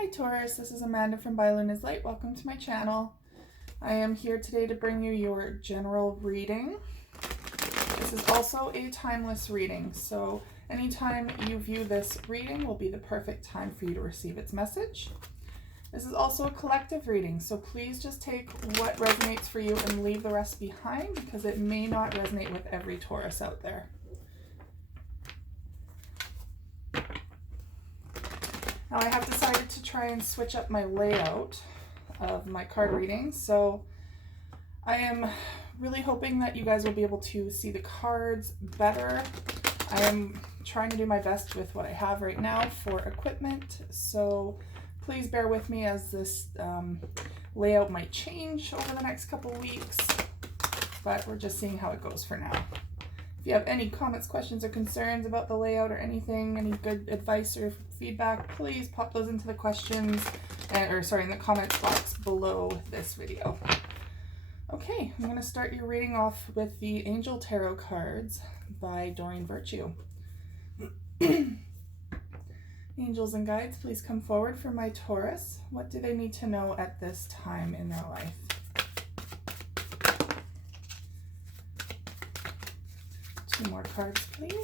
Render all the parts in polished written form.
Hi Taurus, this is Amanda from By Luna's Light. Welcome to my channel. I am here today to bring you your general reading. This is also a timeless reading, so anytime you view this reading will be the perfect time for you to receive its message. This is also a collective reading, so please just take what resonates for you and leave the rest behind because it may not resonate with every Taurus out there. Now I have decided to try and switch up my layout of my card readings, so I am really hoping that you guys will be able to see the cards better. I am trying to do my best with what I have right now for equipment, so please bear with me as this layout might change over the next couple weeks, but we're just seeing how it goes for now. If you have any comments, questions, or concerns about the layout or anything, any good advice or feedback, please pop those into the questions, in the comments box below this video. Okay, I'm going to start your reading off with the Angel Tarot cards by Doreen Virtue. Angels and guides, please come forward for my Taurus. What do they need to know at this time in their life? Two more cards, please.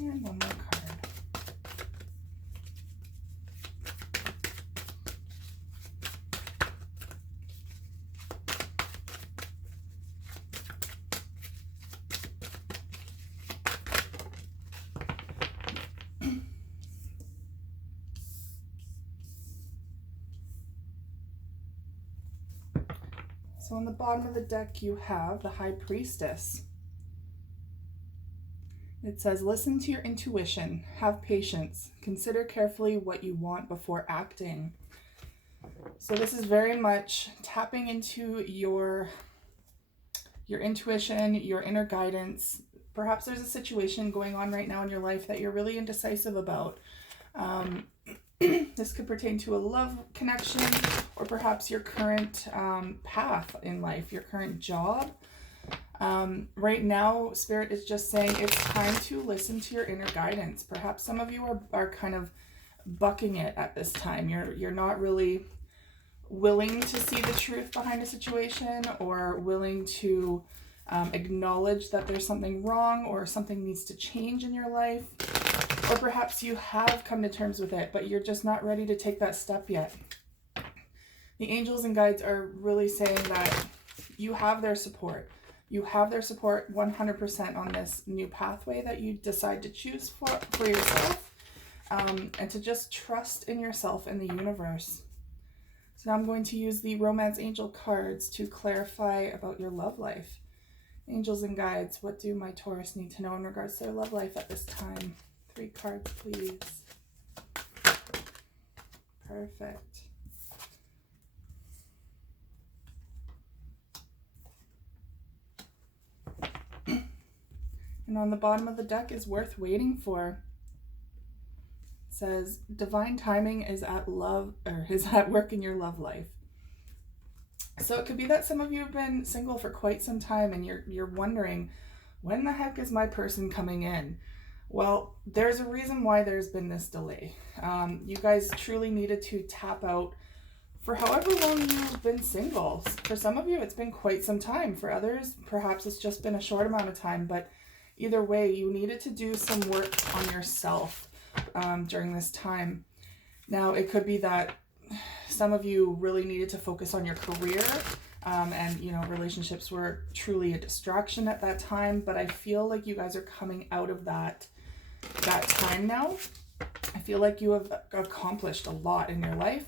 And one more card. So on the bottom of the deck you have the High Priestess. It says, listen to your intuition, have patience, consider carefully what you want before acting. So this is very much tapping into your intuition, your inner guidance. Perhaps there's a situation going on right now in your life that you're really indecisive about. This could pertain to a love connection or perhaps your current path in life, your current job. Right now, Spirit is just saying it's time to listen to your inner guidance. Perhaps some of you are kind of bucking it at this time. You're not really willing to see the truth behind a situation or willing to acknowledge that there's something wrong or something needs to change in your life. Or perhaps you have come to terms with it, but you're just not ready to take that step yet. The angels and guides are really saying that you have their support. You have their support 100% on this new pathway that you decide to choose for yourself, and to just trust in yourself and the universe. So now I'm going to use the Romance Angel cards to clarify about your love life. Angels and guides, what do my Taurus need to know in regards to their love life at this time? 3 cards, please. Perfect. And on the bottom of the deck is worth waiting for. It says divine timing is at work in your love life. So it could be that some of you have been single for quite some time and you're wondering, when the heck is my person coming in? Well, there's a reason why there's been this delay. You guys truly needed to tap out for however long you've been single. For some of you, it's been quite some time. For others, perhaps it's just been a short amount of time. But either way, you needed to do some work on yourself during this time. Now, it could be that some of you really needed to focus on your career. And, relationships were truly a distraction at that time. But I feel like you guys are coming out of that time now. I feel like you have accomplished a lot in your life,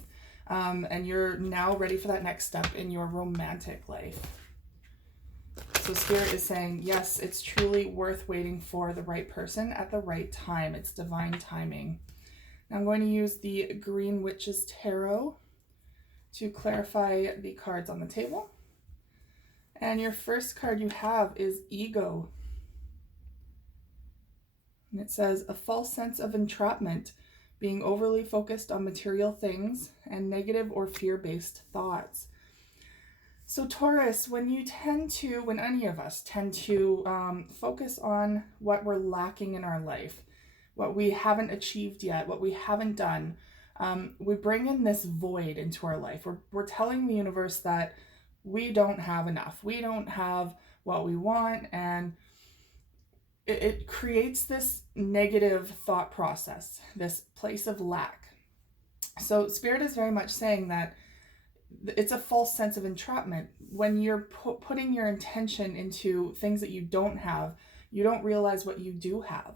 and you're now ready for that next step in your romantic life. So Spirit is saying, yes, it's truly worth waiting for the right person at the right time. It's divine timing. Now I'm going to use the Green Witch's Tarot to clarify the cards on the table. And your first card you have is Ego. And it says, a false sense of entrapment, being overly focused on material things and negative or fear-based thoughts. So Taurus, when any of us tend to focus on what we're lacking in our life, what we haven't achieved yet, what we haven't done, we bring in this void into our life. We're telling the universe that we don't have enough. We don't have what we want, and it creates this negative thought process, this place of lack. So Spirit is very much saying that it's a false sense of entrapment. When you're putting your intention into things that you don't have, you don't realize what you do have.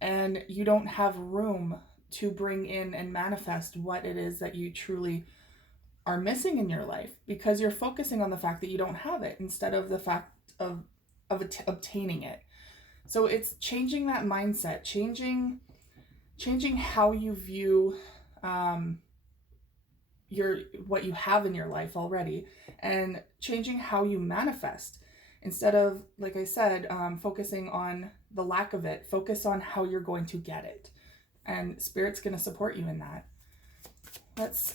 And you don't have room to bring in and manifest what it is that you truly are missing in your life, because you're focusing on the fact that you don't have it instead of the fact of obtaining it. So it's changing that mindset, changing how you view what you have in your life already, and changing how you manifest. Instead of, like I said, focusing on the lack of it, focus on how you're going to get it. And Spirit's going to support you in that. Let's,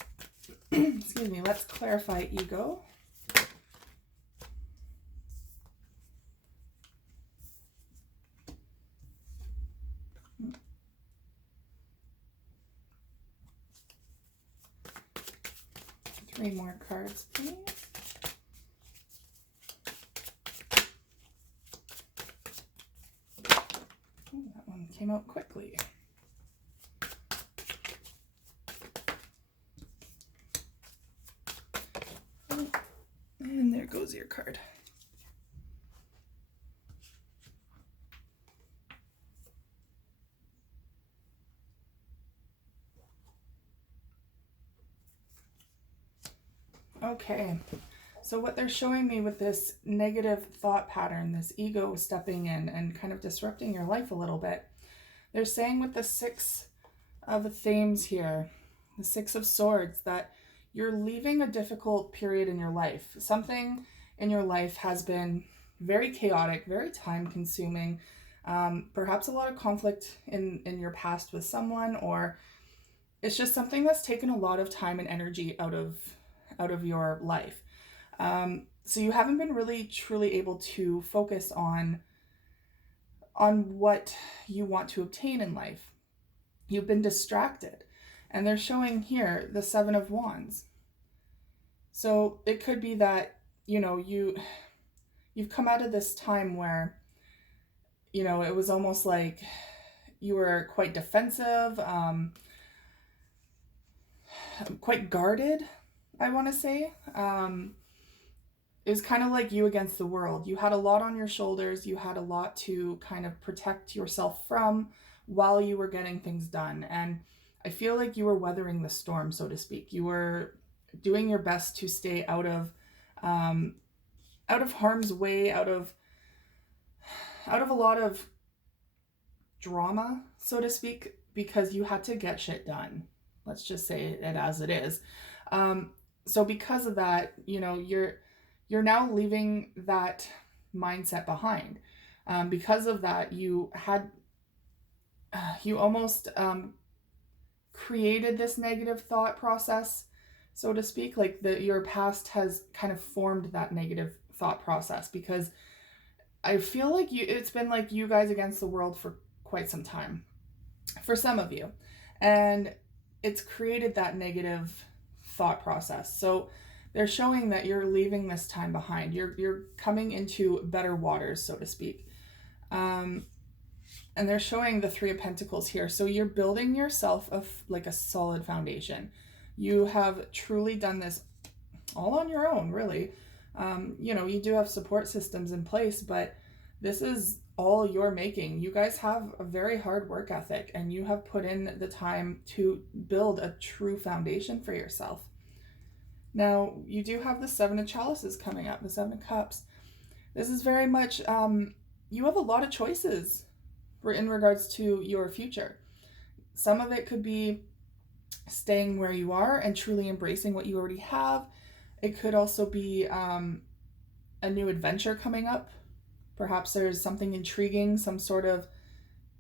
excuse me, let's clarify ego. Three more cards, please. Ooh, that one came out quickly. And there goes your card. Okay, so what they're showing me with this negative thought pattern, this ego stepping in and kind of disrupting your life a little bit, they're saying with the Six of Themes here, the Six of Swords, that you're leaving a difficult period in your life. Something in your life has been very chaotic, very time consuming, perhaps a lot of conflict in your past with someone, or it's just something that's taken a lot of time and energy out of your life. So you haven't been really truly able to focus on what you want to obtain in life. You've been distracted. And they're showing here the Seven of Wands. So it could be that, you've come out of this time where, it was almost like you were quite defensive, quite guarded, I want to say. It was kind of like you against the world. You had a lot on your shoulders. You had a lot to kind of protect yourself from while you were getting things done. And I feel like you were weathering the storm, so to speak. You were doing your best to stay out of harm's way, out of a lot of drama, so to speak, because you had to get shit done. Let's just say it as it is. So because of that, you're now leaving that mindset behind. Because of that, you almost created this negative thought process, so to speak. Like your past has kind of formed that negative thought process, because I feel like it's been like you guys against the world for quite some time, for some of you, and it's created that negative thought process. So they're showing that you're leaving this time behind. You're coming into better waters, so to speak. And they're showing the Three of Pentacles here. So you're building yourself like a solid foundation. You have truly done this all on your own, really. You do have support systems in place, but this is all you're making. You guys have a very hard work ethic, and you have put in the time to build a true foundation for yourself. Now, you do have the Seven of Chalices coming up, the Seven of Cups. This is very much, you have a lot of choices in regards to your future. Some of it could be staying where you are and truly embracing what you already have. It could also be a new adventure coming up. Perhaps there's something intriguing, some sort of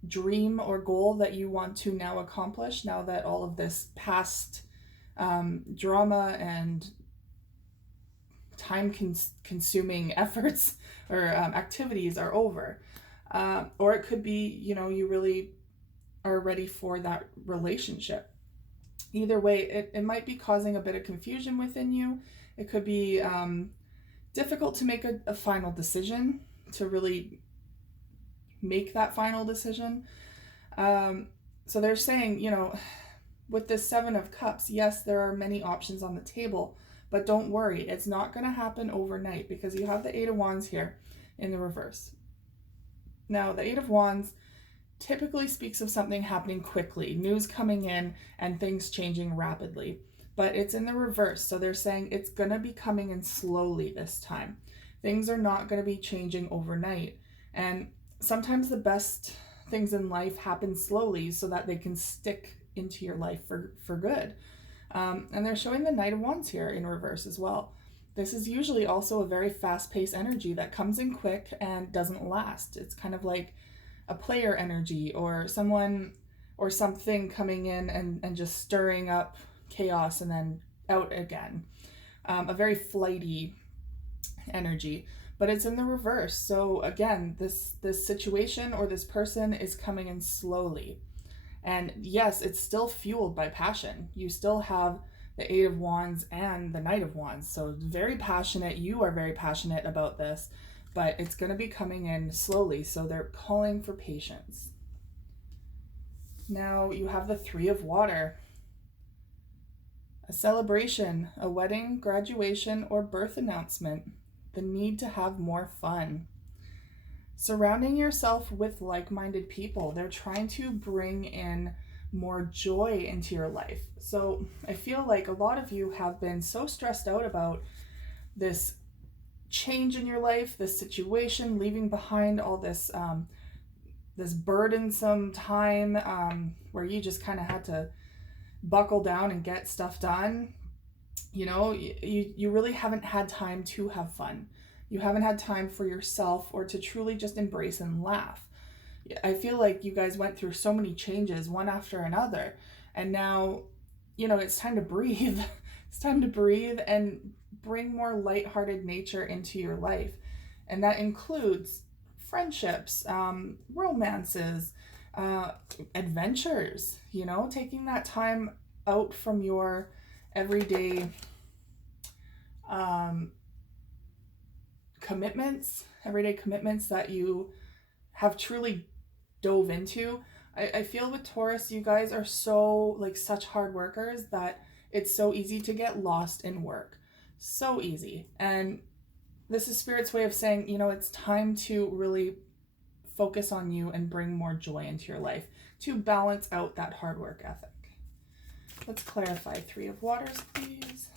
dream or goal that you want to now accomplish, now that all of this past drama and consuming efforts or activities are over. Or it could be, you really are ready for that relationship. Either way, it might be causing a bit of confusion within you. It could be difficult to make a final decision, to really make that final decision. So they're saying, with this Seven of Cups, yes, there are many options on the table, but don't worry, it's not going to happen overnight, because you have the Eight of Wands here in the reverse. Now, the Eight of Wands typically speaks of something happening quickly, news coming in and things changing rapidly, but it's in the reverse. So they're saying it's going to be coming in slowly this time. Things are not going to be changing overnight. And sometimes the best things in life happen slowly so that they can stick into your life for good. And they're showing the Knight of Wands here in reverse as well. This is usually also a very fast-paced energy that comes in quick and doesn't last. It's kind of like a player energy, or someone or something coming in and just stirring up chaos and then out again. A very flighty energy, but it's in the reverse. So again, this situation or this person is coming in slowly. And yes, it's still fueled by passion. You still have the Eight of Wands and the Knight of Wands. So very passionate. You are very passionate about this, but it's going to be coming in slowly. So they're calling for patience. Now you have the Three of Water. A celebration, a wedding, graduation, or birth announcement. The need to have more fun. Surrounding yourself with like-minded people. They're trying to bring in more joy into your life. So I feel like a lot of you have been so stressed out about this change in your life, this situation, leaving behind all this this burdensome time where you just kind of had to buckle down and get stuff done. You really haven't had time to have fun. You haven't had time for yourself or to truly just embrace and laugh. I feel like you guys went through so many changes, one after another, and now, it's time to breathe. It's time to breathe and bring more lighthearted nature into your life. And that includes friendships, romances, adventures, taking that time out from your everyday everyday commitments that you have truly dove into. I feel with Taurus, you guys are so such hard workers that it's so easy to get lost in work. So easy. And this is Spirit's way of saying, it's time to really focus on you and bring more joy into your life to balance out that hard work ethic. Let's clarify. Three of Waters, please.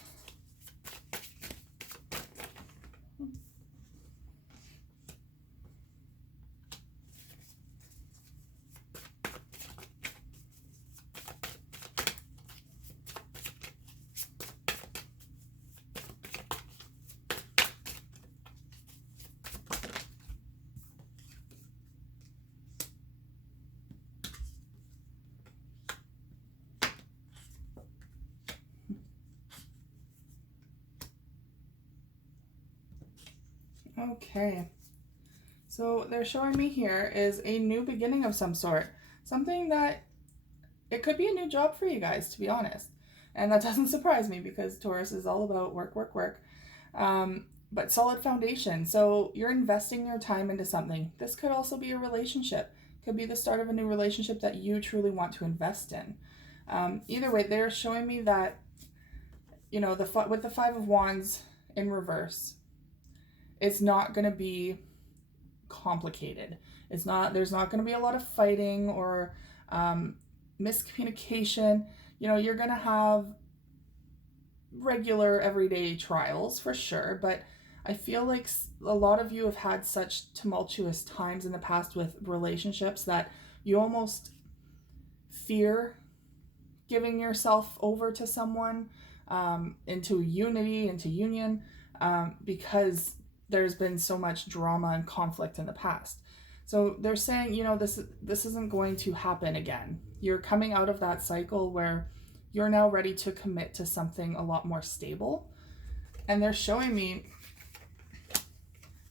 Okay, so they're showing me here is a new beginning of some sort. Something that, it could be a new job for you guys, to be honest. And that doesn't surprise me because Taurus is all about work, work, work. But solid foundation. So you're investing your time into something. This could also be a relationship. Could be the start of a new relationship that you truly want to invest in. Either way, they're showing me that, with the Five of Wands in reverse, it's not going to be complicated. There's not going to be a lot of fighting or miscommunication. You're going to have regular everyday trials for sure, but I feel like a lot of you have had such tumultuous times in the past with relationships that you almost fear giving yourself over to someone, into unity, into union, because there's been so much drama and conflict in the past. So they're saying, this isn't going to happen again. You're coming out of that cycle where you're now ready to commit to something a lot more stable. And they're showing me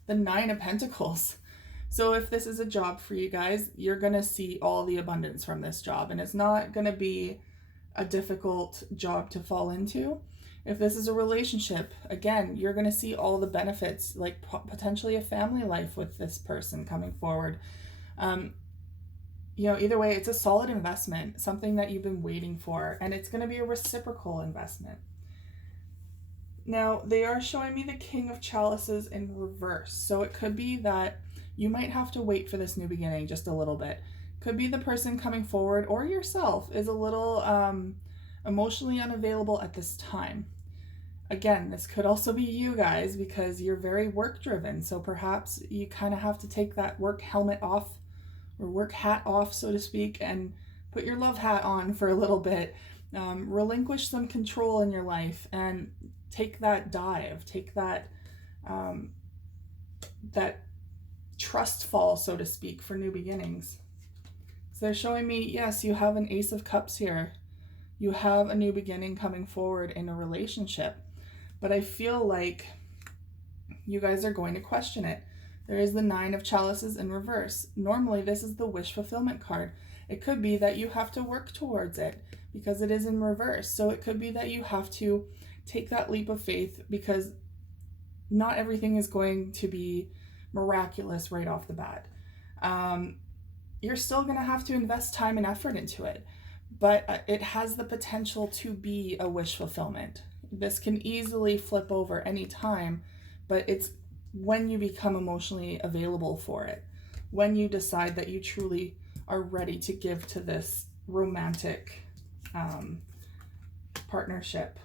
the Nine of Pentacles. So if this is a job for you guys, you're going to see all the abundance from this job. And it's not going to be a difficult job to fall into. If this is a relationship, again, you're going to see all the benefits, like potentially a family life with this person coming forward. You know, either way, it's a solid investment, something that you've been waiting for, and it's going to be a reciprocal investment. Now, they are showing me the King of Chalices in reverse. So it could be that you might have to wait for this new beginning just a little bit. Could be the person coming forward or yourself is a little emotionally unavailable at this time. Again, this could also be you guys because you're very work driven. So perhaps you kind of have to take that work helmet off or work hat off, so to speak, and put your love hat on for a little bit. Relinquish some control in your life and take that dive, take that that trust fall, so to speak, for new beginnings. So they're showing me, yes, you have an Ace of Cups here. You have a new beginning coming forward in a relationship. But I feel like you guys are going to question it. There is the Nine of Chalices in reverse. Normally, this is the wish fulfillment card. It could be that you have to work towards it because it is in reverse. So it could be that you have to take that leap of faith because not everything is going to be miraculous right off the bat. You're still going to have to invest time and effort into it, but it has the potential to be a wish fulfillment. This can easily flip over any time, but it's when you become emotionally available for it, when you decide that you truly are ready to give to this romantic partnership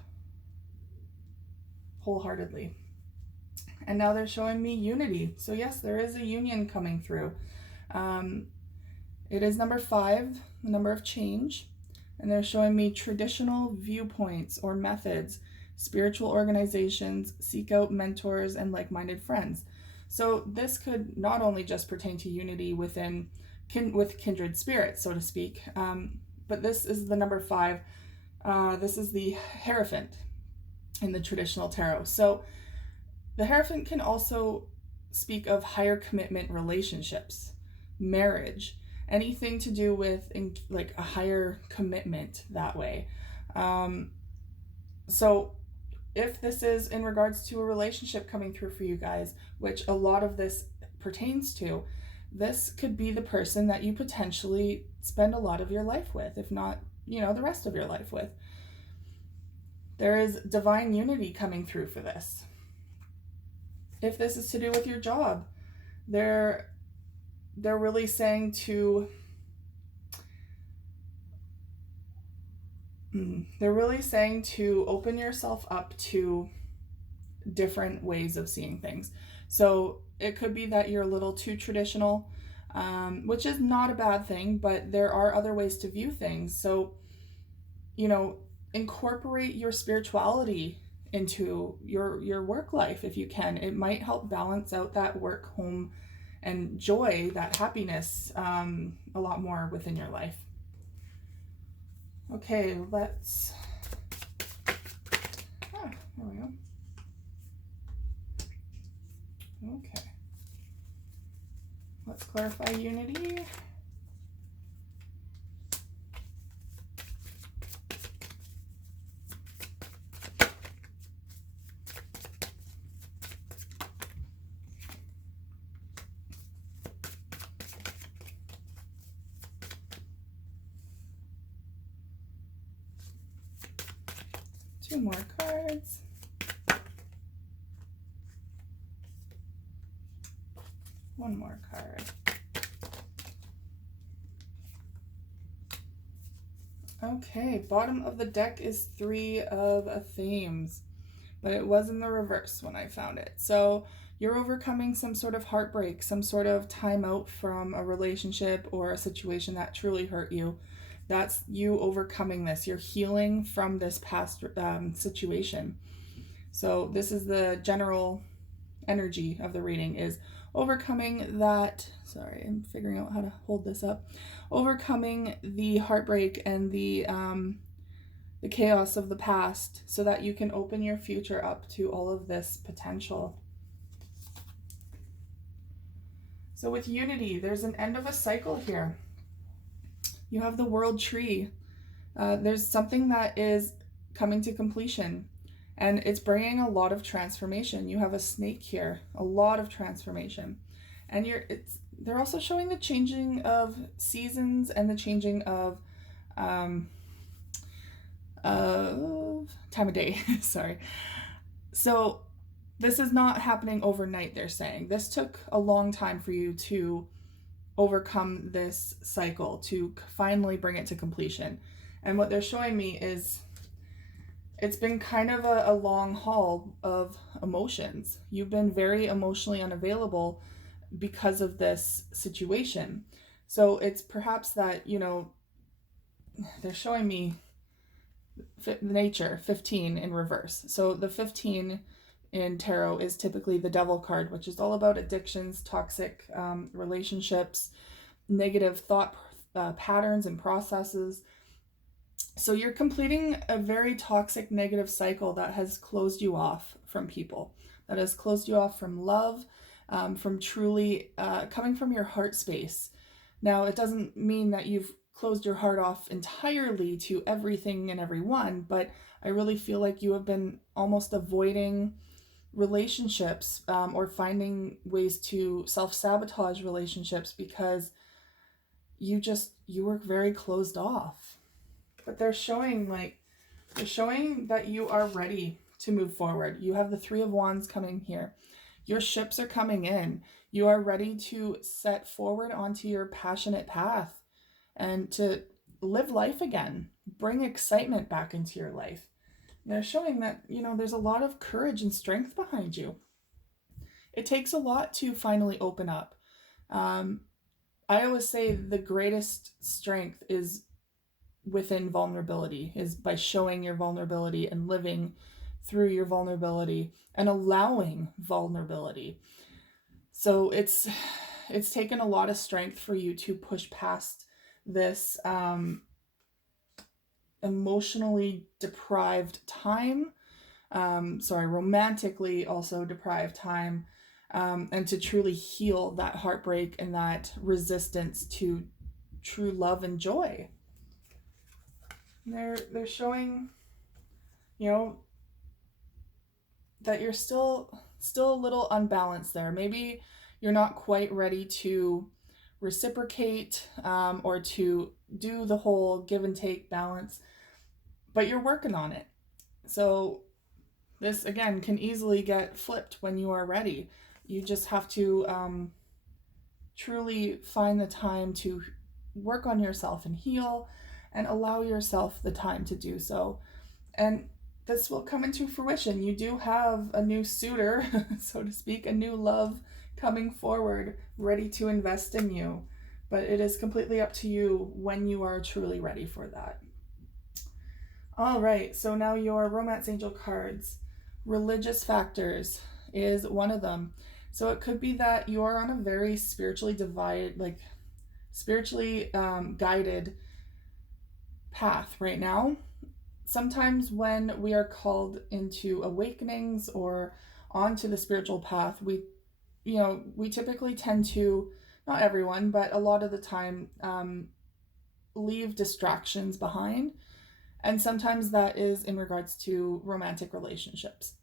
wholeheartedly. And now they're showing me unity. So yes, there is a union coming through. It is number 5, the number of change. And they're showing me traditional viewpoints or methods, spiritual organizations, seek out mentors and like-minded friends. So this could not only just pertain to unity within with kindred spirits, so to speak, but this is the number 5. This is the Hierophant in the traditional tarot. So the Hierophant can also speak of higher commitment relationships, marriage, anything to do with like a higher commitment that way. So if this is in regards to a relationship coming through for you guys, which a lot of this pertains to, this could be the person that you potentially spend a lot of your life with, if not, you know, the rest of your life with. There is divine unity coming through for this. If this is to do with your job, they're really saying to open yourself up to different ways of seeing things. So it could be that you're a little too traditional, which is not a bad thing, but there are other ways to view things. So, you know, incorporate your spirituality into your work life if you can. It might help balance out that work, home, and joy, that happiness, a lot more within your life. Okay, let's... there we go. Okay. Let's clarify unity. Two more cards. One more card. Okay, bottom of the deck is 3 of themes, but it was in the reverse when I found it. So you're overcoming some sort of heartbreak, some sort of time out from a relationship or a situation that truly hurt you. That's you overcoming this. You're healing from this past situation. So this is the general energy of the reading, is overcoming that. Sorry, I'm figuring out how to hold this up. Overcoming the heartbreak and the the chaos of the past so that you can open your future up to all of this potential. So with unity, there's an end of a cycle here. You have the world tree. There's something that is coming to completion, and it's bringing a lot of transformation. You have a snake here, a lot of transformation. And they're also showing the changing of seasons and the changing of time of day. Sorry. So this is not happening overnight, they're saying. This took a long time for you to overcome this cycle, to finally bring it to completion. And what they're showing me is it's been kind of a long haul of emotions. You've been very emotionally unavailable because of this situation. So it's perhaps that, they're showing me nature 15 in reverse. So the 15 in tarot is typically the devil card, which is all about addictions, toxic relationships, negative thought patterns and processes. So you're completing a very toxic, negative cycle that has closed you off from people, that has closed you off from love, from truly coming from your heart space. Now, it doesn't mean that you've closed your heart off entirely to everything and everyone, but I really feel like you have been almost avoiding relationships or finding ways to self-sabotage relationships because you were very closed off. But they're showing that you are ready to move forward. You have the 3 of Wands coming here. Your ships are coming in. You are ready to set forward onto your passionate path and to live life again. Bring excitement back into your life. They're showing that, there's a lot of courage and strength behind you. It takes a lot to finally open up. I always say the greatest strength is within vulnerability, is by showing your vulnerability and living through your vulnerability and allowing vulnerability. So it's taken a lot of strength for you to push past this emotionally deprived time, romantically also deprived time, and to truly heal that heartbreak and that resistance to true love and joy. They're showing, that you're still a little unbalanced there. Maybe you're not quite ready to reciprocate or to do the whole give and take balance, but you're working on it. So this again can easily get flipped when you are ready. You just have to truly find the time to work on yourself and heal and allow yourself the time to do so. And this will come into fruition. You do have a new suitor, so to speak, a new love coming forward, ready to invest in you. But it is completely up to you when you are truly ready for that. All right, so now your romance angel cards. Religious factors is one of them. So it could be that you are on a very spiritually guided path right now. Sometimes when we are called into awakenings or onto the spiritual path, we typically tend to, not everyone, but a lot of the time, leave distractions behind. And sometimes that is in regards to romantic relationships.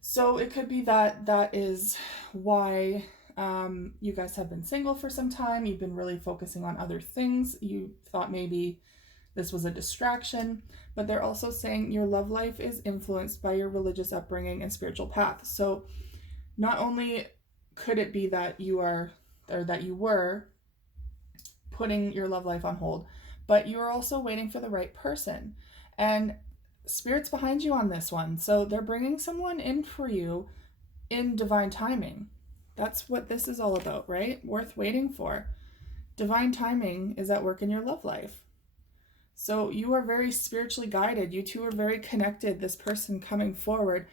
So it could be that is why you guys have been single for some time. You've been really focusing on other things. You thought maybe this was a distraction, but they're also saying your love life is influenced by your religious upbringing and spiritual path. So not only could it be that you were putting your love life on hold, but you are also waiting for the right person. And Spirit's behind you on this one. So they're bringing someone in for you in divine timing. That's what this is all about, right? Worth waiting for. Divine timing is at work in your love life. So you are very spiritually guided. You two are very connected. This person coming forward.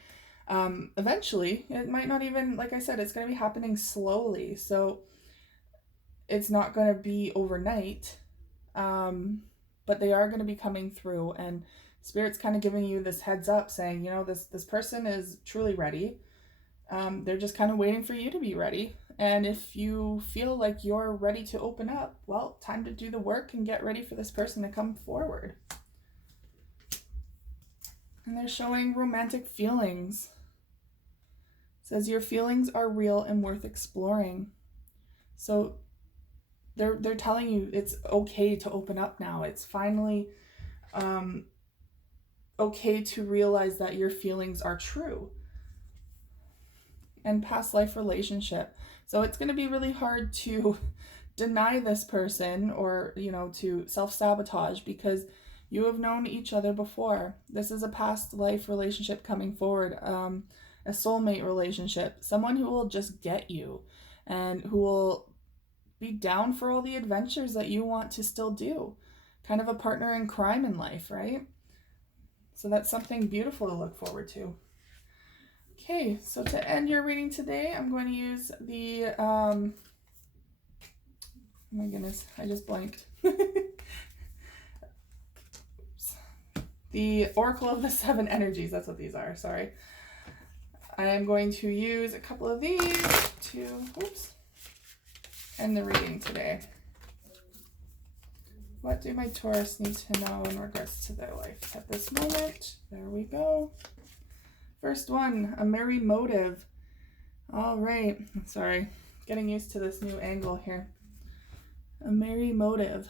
Eventually, it might not even, like I said, it's going to be happening slowly. So it's not going to be overnight. But they are going to be coming through, and Spirit's kind of giving you this heads up saying, you know, this person is truly ready. They're just kind of waiting for you to be ready. And if you feel like you're ready to open up, well, time to do the work and get ready for this person to come forward. And they're showing romantic feelings. It says your feelings are real and worth exploring. So they're telling you it's okay to open up now. It's finally okay to realize that your feelings are true. And past life relationship. So it's going to be really hard to deny this person or, you know, to self-sabotage because you have known each other before. This is a past life relationship coming forward, a soulmate relationship, someone who will just get you and who will be down for all the adventures that you want to still do. Kind of a partner in crime in life, right? So that's something beautiful to look forward to. Okay, so to end your reading today, I'm going to use the, oh my goodness, I just blanked. The Oracle of the Seven Energies, that's what these are, sorry. I am going to use a couple of these to, end the reading today. What do my Taurus need to know in regards to their life at this moment? There we go. First one, a merry motive. All right, sorry, getting used to this new angle here. A merry motive.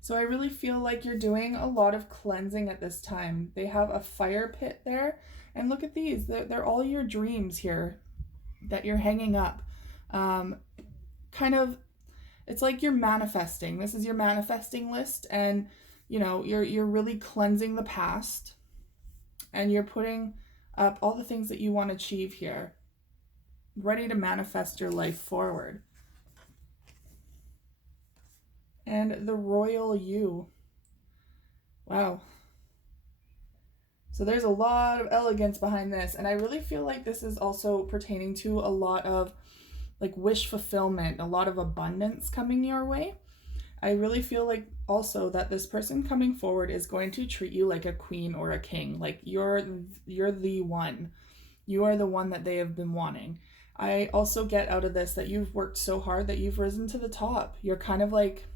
So I really feel like you're doing a lot of cleansing at this time. They have a fire pit there, and look at these. They're all your dreams here that you're hanging up. Kind of, it's like you're manifesting. This is your manifesting list, and you know, you're really cleansing the past. And you're putting up all the things that you want to achieve here, ready to manifest your life forward. And the royal you. Wow. So there's a lot of elegance behind this. And I really feel like this is also pertaining to a lot of like wish fulfillment, a lot of abundance coming your way. I really feel like also that this person coming forward is going to treat you like a queen or a king. Like you're the one. You are the one that they have been wanting. I also get out of this that you've worked so hard that you've risen to the top. You're kind of like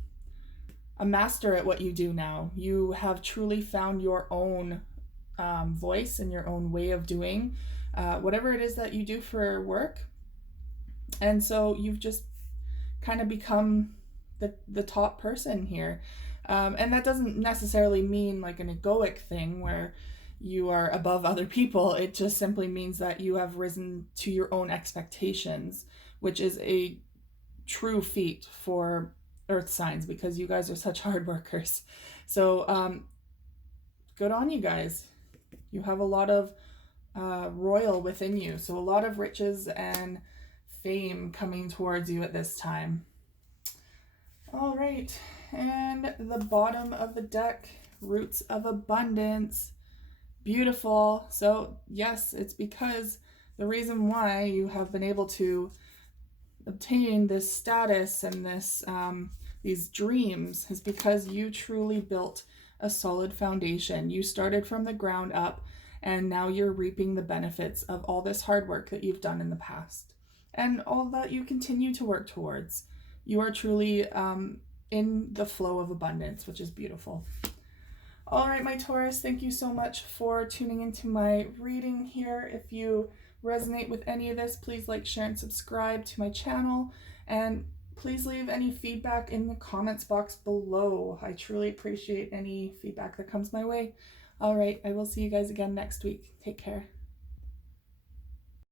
a master at what you do now. You have truly found your own voice and your own way of doing whatever it is that you do for work. And so you've just kind of become the top person here. And that doesn't necessarily mean like an egoic thing where you are above other people. It just simply means that you have risen to your own expectations, which is a true feat for earth signs because you guys are such hard workers. So good on you guys. You have a lot of royal within you. So a lot of riches and fame coming towards you at this time. All right, and the bottom of the deck, roots of abundance. Beautiful. So yes, it's because the reason why you have been able to obtain this status and this these dreams is because you truly built a solid foundation. You started from the ground up, and now you're reaping the benefits of all this hard work that you've done in the past and all that you continue to work towards. You are truly in the flow of abundance, which is beautiful. All right, my Taurus, thank you so much for tuning into my reading here. If you resonate with any of this, please like, share, and subscribe to my channel. And please leave any feedback in the comments box below. I truly appreciate any feedback that comes my way. All right, I will see you guys again next week. Take care.